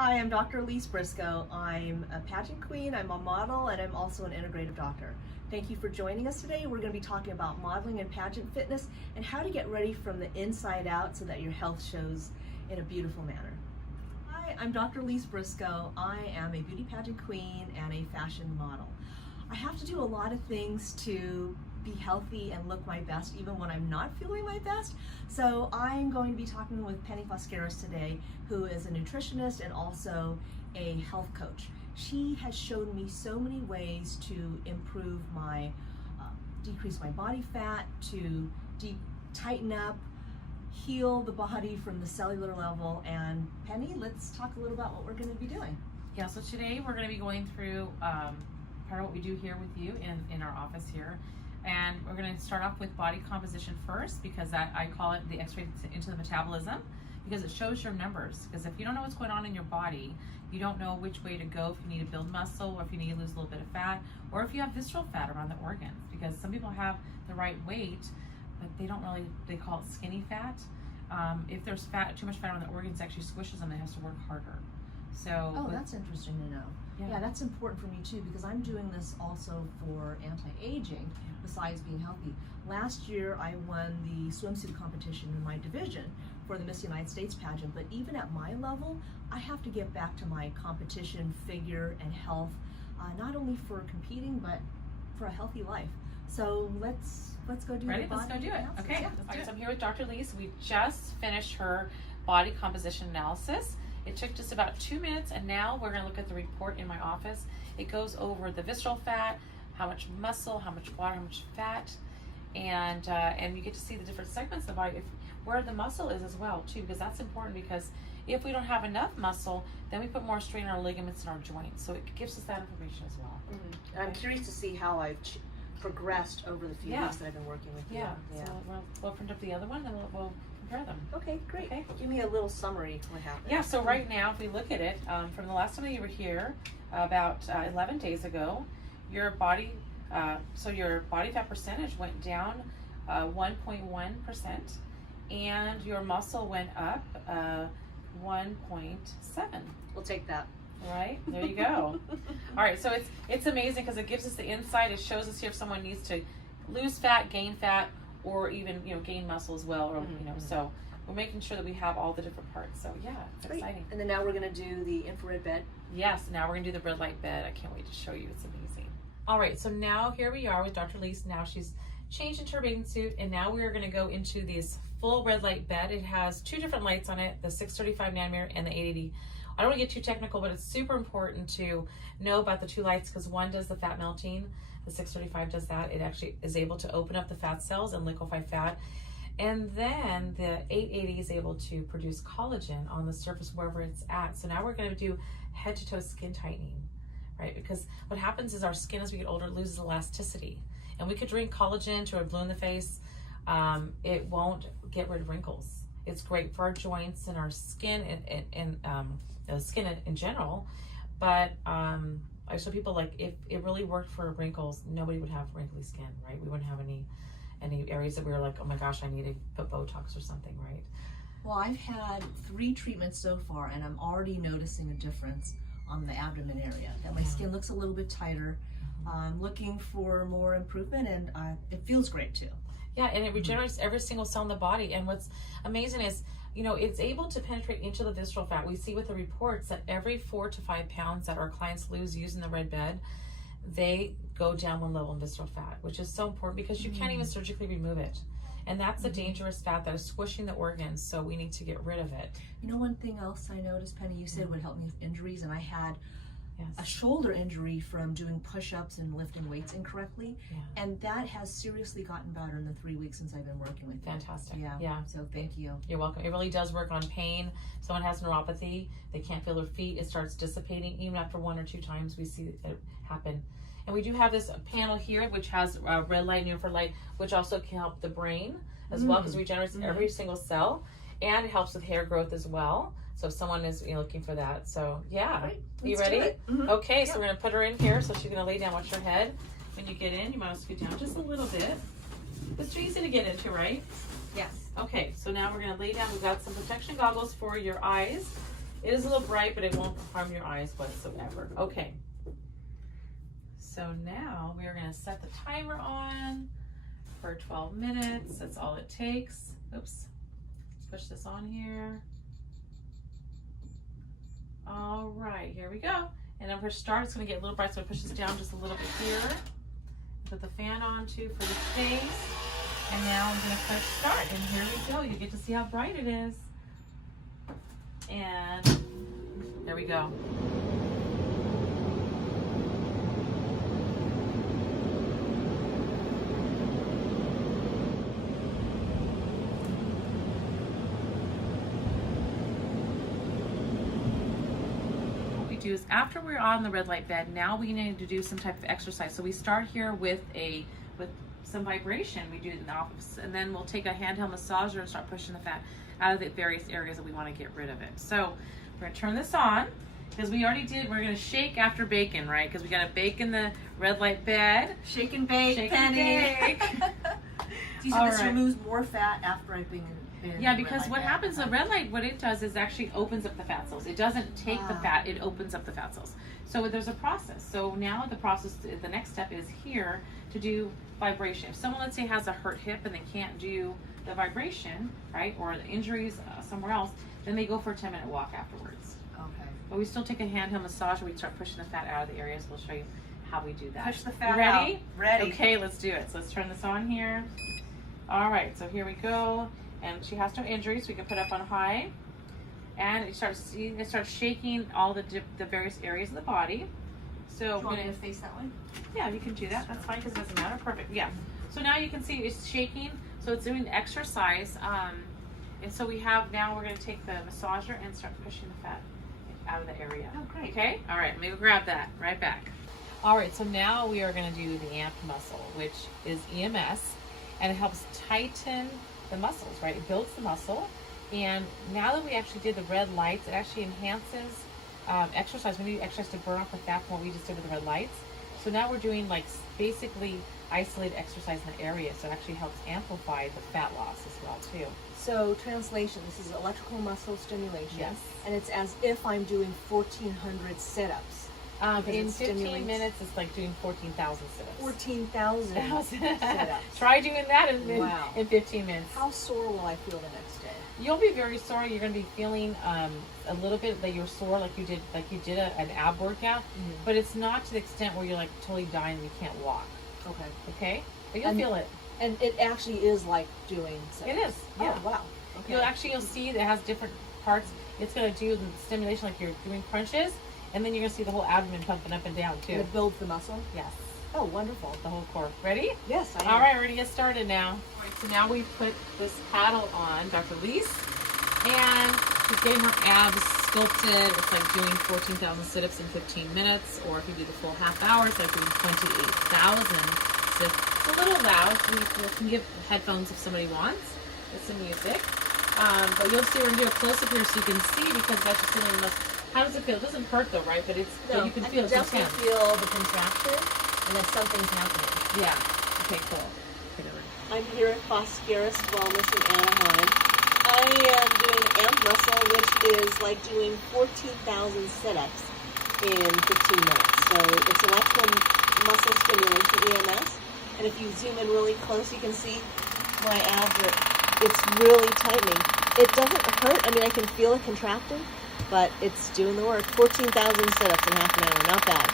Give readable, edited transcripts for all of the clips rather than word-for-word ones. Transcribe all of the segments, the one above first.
Hi, I'm Dr. Elise Brisco. I'm a pageant queen, I'm a model, and I'm also an integrative doctor. Thank you for joining us today. We're going to be talking about modeling and pageant fitness and how to get ready from the inside out so that your health shows in a beautiful manner. Hi, I'm Dr. Elise Brisco. I am a beauty pageant queen and a fashion model. I have to do a lot of things to be healthy and look my best even when I'm not feeling my best. So I'm going to be talking with Penny Foskaris today, who is a nutritionist and also a health coach. She has shown me so many ways to improve my, decrease my body fat, to tighten up, heal the body from the cellular level. And Penny, let's talk a little about what we're going to be doing. Yeah, so today we're going to be going through part of what we do here with you in our office here. And we're going to start off with body composition first, because I call it the x-ray into the metabolism, because it shows your numbers. Because if you don't know what's going on in your body, you don't know which way to go, if you need to build muscle, or if you need to lose a little bit of fat, or if you have visceral fat around the organs. Because some people have the right weight, but they don't really, they call it skinny fat. If there's too much fat on the organs, it actually squishes them and it has to work harder. So that's interesting to know. Yeah, that's important for me too, because I'm doing this also for anti-aging, besides being healthy. Last year I won the swimsuit competition in my division for the Miss United States pageant, but even at my level, I have to get back to my competition figure and health, not only for competing, but for a healthy life. So let's go do Ready? the body Let's go do it. analysis. Okay. Yeah, All right, so I'm here with Dr. Elise. We just finished her body composition analysis. It took just about 2 minutes, and now we're going to look at the report in my office. It goes over the visceral fat, how much muscle, how much water, how much fat, and you get to see the different segments of the body, where the muscle is as well too, because that's important. Because if we don't have enough muscle, then we put more strain on our ligaments and our joints. So it gives us that information as well. Mm-hmm. I'm curious to see how I've progressed over the few weeks that I've been working with you. Yeah. So we'll print up the other one, and we'll compare them. Okay, great. Okay. Give me a little summary of what happened. Yeah, so right now, if we look at it, from the last time that you were here, about 11 days ago, your body fat percentage went down 1.1%, and your muscle went up 1.7. We'll take that. Right, there you go. All right, so it's amazing, because it gives us the insight. It shows us here if someone needs to lose fat, gain fat, or even gain muscle as well, or so we're making sure that we have all the different parts. So yeah, it's exciting. And then now we're going to do the infrared bed. Yes, now we're going to do the red light bed. I can't wait to show you. It's amazing. All right, so now here we are with Dr. Elise. Now she's changed into her bathing suit, and now we are going to go into this full red light bed. It has 2 different lights on it, the 635 nanometer and the 880. I don't want to get too technical, but it's super important to know about the 2 lights, because one does the fat melting. The 635 does that. It actually is able to open up the fat cells and liquefy fat. And then the 880 is able to produce collagen on the surface wherever it's at. So now we're going to do head to toe skin tightening, right? Because what happens is our skin as we get older loses elasticity. And we could drink collagen to a blue in the face. It won't get rid of wrinkles. It's great for our joints and our skin and skin in general. But I show people, like, if it really worked for wrinkles, nobody would have wrinkly skin, right? We wouldn't have any areas that we were like, oh my gosh, I need to put Botox or something, right? Well, I've had 3 treatments so far, and I'm already noticing a difference on the abdomen area, that my skin looks a little bit tighter. I'm looking for more improvement, and it feels great too. Yeah, and it regenerates every single cell in the body. And what's amazing is, it's able to penetrate into the visceral fat. We see with the reports that every 4 to 5 pounds that our clients lose using the red bed, they go down 1 level in visceral fat, which is so important, because you can't even surgically remove it. And that's a dangerous fat that is squishing the organs, so we need to get rid of it. One thing else I noticed, Penny, you said would help me with injuries, and I had a shoulder injury from doing push-ups and lifting weights incorrectly, and that has seriously gotten better in the 3 weeks since I've been working with you. Fantastic. Yeah. So thank you. You're welcome. It really does work on pain. If someone has neuropathy, they can't feel their feet, it starts dissipating. Even after 1 or 2 times, we see it happen. And we do have this panel here, which has red light and infrared light, which also can help the brain as well, because it regenerates every single cell, and it helps with hair growth as well. So if someone is looking for that, so yeah. Great. You ready? Okay, so we're gonna put her in here. So she's gonna lay down. Watch her head. When you get in, you might scoot down just a little bit. It's too easy to get into, right? Yes. Okay, so now we're gonna lay down. We've got some protection goggles for your eyes, It is a little bright, but it won't harm your eyes whatsoever. Okay. So now we are going to set the timer on for 12 minutes. That's all it takes. Oops. Push this on here. All right, here we go. And then for start, it's going to get a little bright, so I push this down just a little bit here. Put the fan on too for the face. And now I'm going to press start, and here we go. You get to see how bright it is. And there we go. Is after we're on the red light bed, now we need to do some type of exercise. So we start here with some vibration. We do it in the office, and then we'll take a handheld massager and start pushing the fat out of the various areas that we want to get rid of it. So we're going to turn this on because we already did. We're going to shake after bacon, right? Because we got to bake in the red light bed. Shake and bake, Shake Penny. And bake. See, so this removes more fat after I've been in yeah, because what happens, the red light, what it does is actually opens up the fat cells. It doesn't take the fat, it opens up the fat cells. So there's a process. So now the next step is here to do vibration. If someone, let's say, has a hurt hip and they can't do the vibration, right, or the injuries somewhere else, then they go for a 10-minute walk afterwards. Okay. But we still take a handheld massage where we start pushing the fat out of the areas. We'll show you how we do that. Push the fat Ready? out. Ready. Okay, let's do it. So let's turn this on here. All right, so here we go. And she has no injuries, so we can put up on high. And it starts shaking all the various areas of the body. So do you want me to face that way? Yeah, you can do that. That's fine because it doesn't matter. Perfect. Yeah. So now you can see it's shaking. So it's doing exercise. And so we're going to take the massager and start pushing the fat out of the area. Oh, great. Okay? All right, let me grab that. Right back. All right, so now we are going to do the AMP muscle, which is EMS, and it helps tighten the muscles, right? It builds the muscle. And now that we actually did the red lights, it actually enhances exercise. We need exercise to burn off the fat from what we just did with the red lights. So now we're doing like basically isolated exercise in the area. So it actually helps amplify the fat loss as well too. So translation, this is electrical muscle stimulation. Yes. And it's as if I'm doing 1,400 sit-ups. In 15 minutes, it's like doing 14,000 sit-ups. 14,000 sit-ups. Try doing that in 15 minutes. How sore will I feel the next day? You'll be very sore. You're going to be feeling a little bit that you're sore, like you did an ab workout, but it's not to the extent where you're like totally dying and you can't walk. Okay. Okay? But you'll feel it. And it actually is like doing sit-ups. It is. Yeah. Oh, wow. Okay. You'll see that it has different parts. It's going to do the stimulation like you're doing crunches. And then you're going to see the whole abdomen pumping up and down, too. And it builds the muscle? Yes. Oh, wonderful. The whole core. Ready? Yes, I am. All right, we're going to get started now. All right, so now we put this paddle on Dr. Elise, and she's getting her abs sculpted. It's like doing 14,000 sit-ups in 15 minutes, or if you do the full half hour, it's like doing 28,000 sit-ups. It's a little loud, so you can give headphones if somebody wants. With some music. But you'll see, we're going to do a close-up here so you can see, because that's just something must. How does it feel? It doesn't hurt though, right? But you can feel it's intense. I definitely feel the contraction and that something's happening. Yeah. Okay, cool. I'm here at Foskaris Wellness in Anaheim. I am doing AMP muscle, which is like doing 14,000 sit-ups in 15 minutes. So it's electrical muscle stimulation, EMS. And if you zoom in really close, you can see my abs it's really tightening. It doesn't hurt. I mean, I can feel it contracting. But it's doing the work. 14,000 sit-ups in half an hour. Not bad.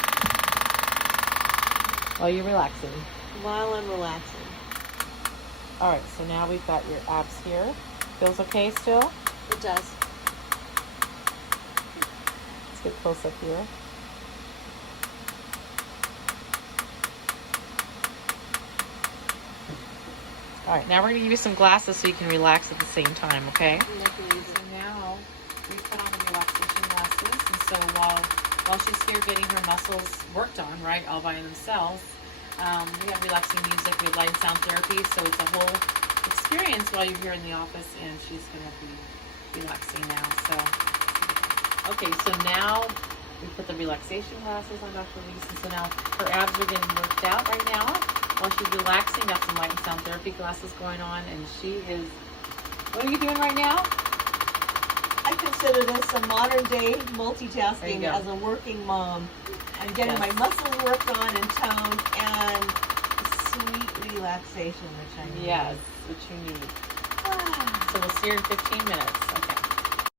While you're relaxing. While I'm relaxing. All right, so now we've got your abs here. Feels okay still? It does. Let's get close up here. All right, now we're going to give you some glasses so you can relax at the same time, okay? So now we put on the relaxation glasses, and so while she's here getting her muscles worked on, right, all by themselves, we have relaxing music, we have light and sound therapy, so it's a whole experience while you're here in the office, and she's going to be relaxing now. So, okay, so now we put the relaxation glasses on Dr. Elise, and so now her abs are getting worked out right now. While she's relaxing, got some light and sound therapy glasses going on, and she is, what are you doing right now? I consider this a modern day There you multitasking go. as a working mom. I'm getting my Yes. muscles worked on and toned and sweet relaxation, which I need. Yes, what you need. So we'll see you in 15 minutes. Okay.